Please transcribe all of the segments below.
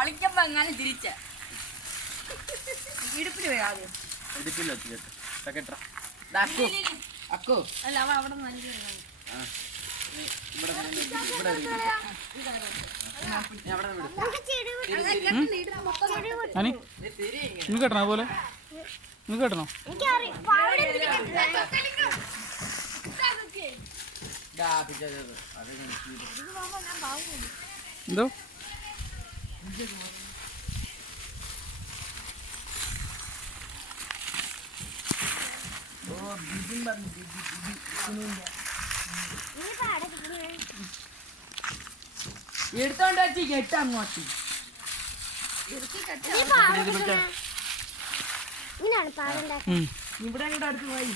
കളിക്കുമ്പോ എങ്ങനെ തിരിച്ച ഇടുപ്പിൽ പോയി ആദ്യം ഇടുപ്പിൽ വെച്ച് കേട്ടോ അക്കു അക്കു അല്ല അവ അവിടെ നല്ല കേട്ടണോ പോലെ കേട്ടണോ എന്തോ എടുത്തോണ്ട് വെച്ച് കെട്ട അങ്ങോട്ട് ഇവിടെ കൂടെ അടുത്ത് പോയി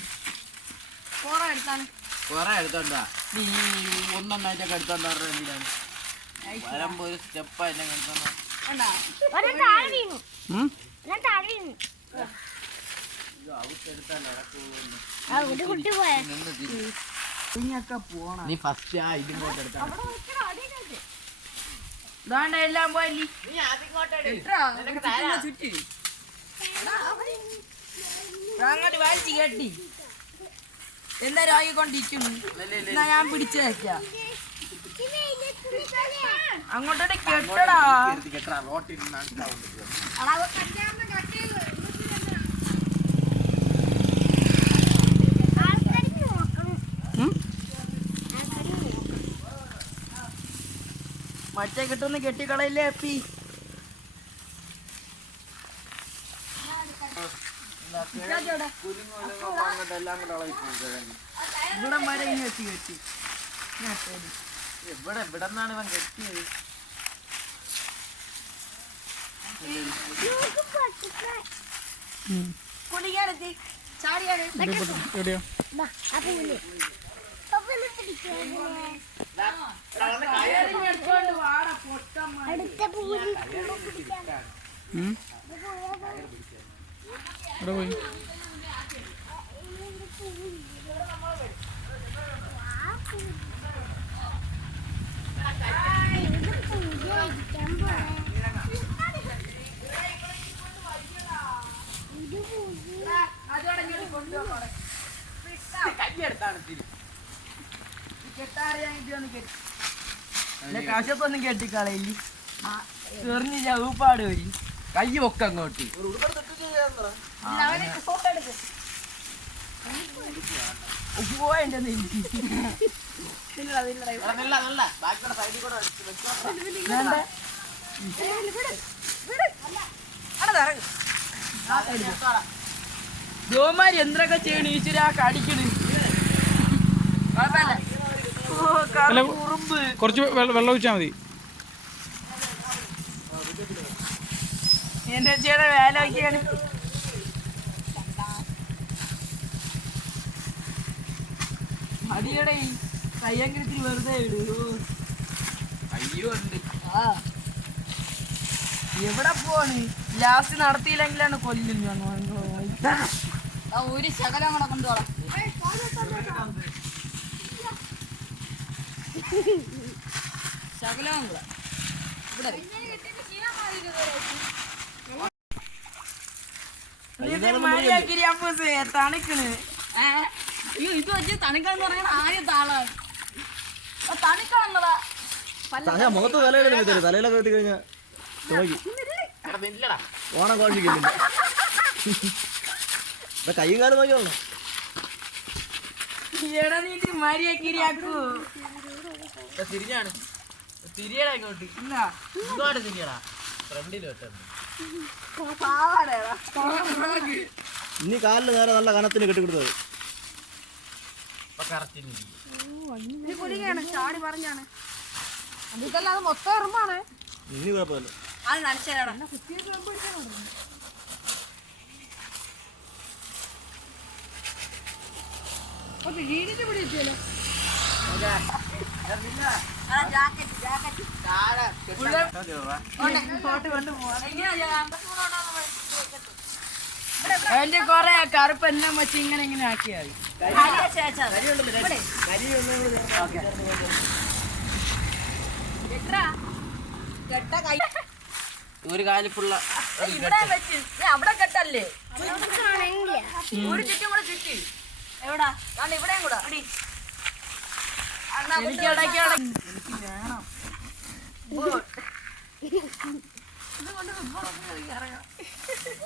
കൊറേ എടുത്താണ് കൊറേ എടുത്തോണ്ടാ നീ ഒന്നൊന്നായിട്ടൊക്കെ എടുത്തോണ്ടാ എന്തിനാണ് വരുമ്പോ ഒരു സ്റ്റെപ്പ് എന്നെ എടുത്തോണ്ടാ നീ ഫസ്റ്റ് ആ ഇതിങ്ങോട്ട് എടുത്താ എല്ലാം പോയി അങ്ങോട്ട് വലിച്ചു കെട്ടി എന്താ രോഗിക്കൊണ്ടിരിക്കുന്നു എന്നാ ഞാൻ പിടിച്ചു വെക്കാം അങ്ങോട്ടോട്ട് കെട്ടടാ കെട്ടാ റോട്ടിൽ മറ്റേ കെട്ടൊന്ന് കെട്ടിക്കളയില്ലേ അപ്പി ഇവിടെ വരെ ഇനി വെച്ച് കെട്ടി ഇവിടെ ഇവിടെ നിന്നാണ് ഇവൻ കെട്ടിയത് കുളിക്കാനെത്തി ചാടിയാണ് എവിടെയോ ഇവിടെ പോയി കശത്തൊന്നും കെട്ടിക്കളയില്ല ചെറിഞ്ഞ് ചവുപ്പാട് വരി കൈ ഒക്കെ അങ്ങോട്ട് പോയെന്റെ ജോമാര് എന്തൊക്കെ ചെയ്യണ ഈശ്വര കടിക്കണ് കുറച്ച് വെള്ളം ഒഴിച്ചാൽ മതി എന്റെ ചേട്ടാ വേല വയ്ക്കാണ് അടിയടെ കയ്യങ്കിലത്തിൽ വെറുതെ ഇടൂ അയ്യോ ഉണ്ട് എവിടെ പോണ് ലാസ്റ്റ് നടത്തിയില്ലെങ്കിലാണ് കൊല്ലുന്നു ഒരു ശകലം കൂടെ കൊണ്ടുപോകാം ശകലം കൂടെ തണുക്കണ് അയ്യോ ഇത് വെച്ച് തണുക്കാന്ന് പറഞ്ഞാൽ ആദ്യം താളാണ് തണുക്കാണെന്നതാ മുഖത്ത് തലയിലൊക്കെ തലയിലൊക്കെ എത്തി കഴിഞ്ഞാൽ ഓണം കോഴിക്കില്ല കൈയും കാലം നോക്കിയോളൂ എടാ നീ മരിയാക്കിരിയാക്കൂ തിരിഞ്ഞാണ് തിരിയടാ ഇങ്ങോട്ട് ഇങ്ങോട്ട് തിരിയടാ ഫ്രണ്ടിൽ വെട്ടുണ്ട് ഇനി കാലിന് നേരെ നല്ല കനത്തിന് കെട്ടിക്കൊടുത്തത് ചാടി പറഞ്ഞാണ് അത് മൊത്തം എറുമ്പാണ് ഇനി കുഴപ്പമില്ല അത് നനച്ചേടാ എന്റെ കൊറേ കറുപ്പ് എല്ലാം വെച്ച് ഇങ്ങനെ ഇങ്ങനെ ആക്കിയാൽ ഒരു കാല് ഫുള്ള ഇവിടെ വെച്ച് അവിടെ കെട്ടല്ലേ ഒരു ചുറ്റും കൂടെ ചുറ്റി എവിടാ ഇവിടെയും കൂടെ എനിക്ക് വേണം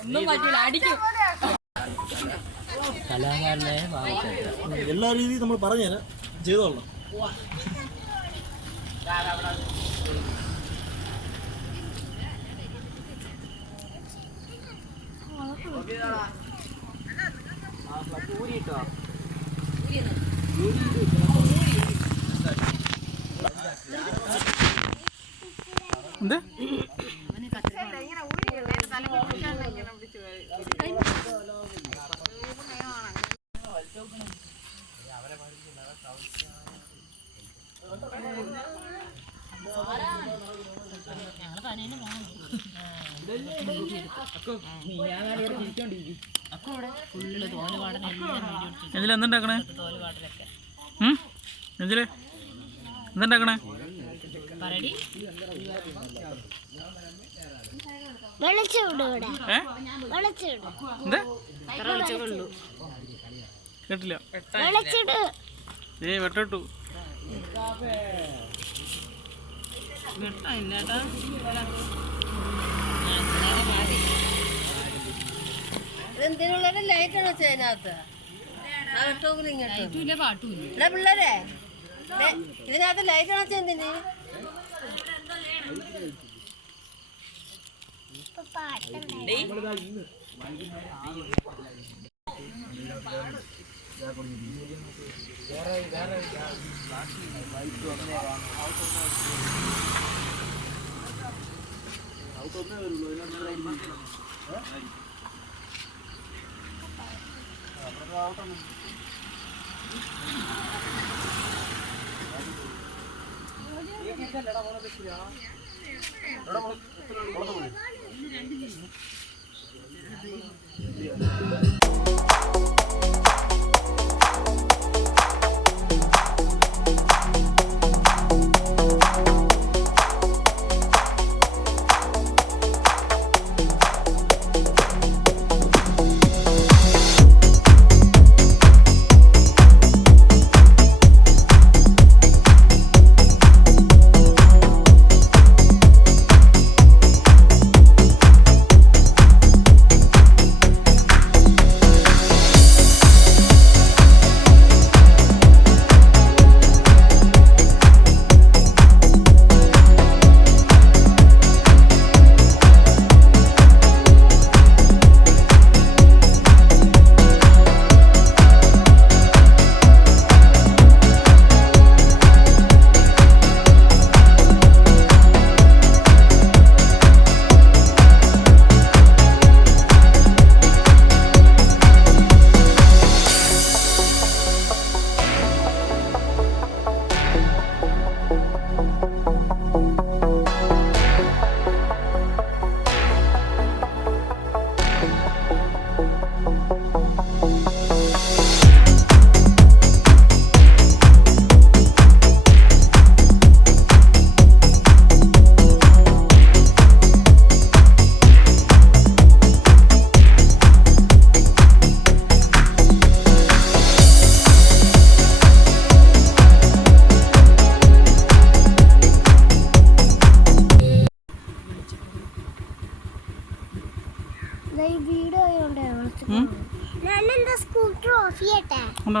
ഒന്നും പറ്റില്ല അടിക്കും കലാകാരനെ എല്ലാ രീതിയും നമ്മൾ പറഞ്ഞുതരാം, ചെയ്തോളാം. എന്ത് എന്തിലെന്തുണ്ടാക്കണേ? എന്തില് എന്തുണ്ടാക്കണേ? കേട്ടില്ല. വെട്ടിട്ടു. ലൈറ്റ് വെച്ച അതിനകത്ത് പിള്ളേരെ ഇതിനകത്ത് ലൈറ്റ് വെച്ച എന്തിന്?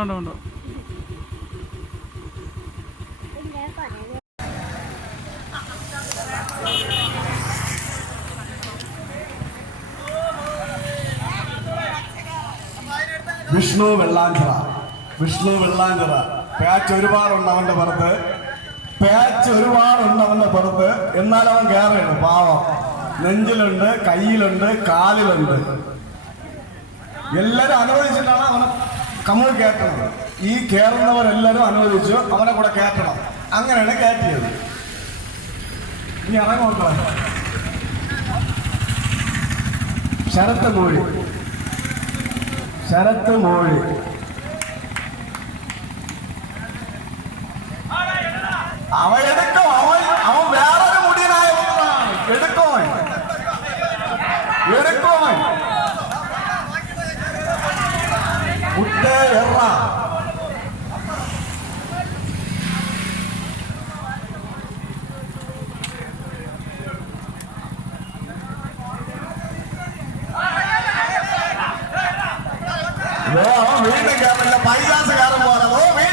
ഉണ്ടോ വിഷ്ണു വെള്ളാഞ്ചിറ പാച്ച് ഒരുപാടുണ്ട് അവന്റെ പുറത്ത്, എന്നാൽ അവൻ കയറുന്നു. പാവം, നെഞ്ചിലുണ്ട്, കയ്യിലുണ്ട്, കാലിലുണ്ട്, എല്ലാരും അനുവദിച്ചിട്ടാണ് അവനെ കമ്മൽ കയറ്റണത്. ഈ കയറുന്നവരെല്ലാരും അനുവദിച്ചു അവനെ കൂടെ കയറ്റണം. അങ്ങനെയാണ് കയറ്റിയത്. ഇനി ഇറങ്ങോട്ടോ. ശരത്ത് മോഴി അവൻ എടുക്കും. അവൻ വേറൊരു മുടിയനായ എടുക്കും. മുട്ടേ എറ. വീണ്ടും കേരള പൈലാസുകാരൻ പോലെ വീണ്ടും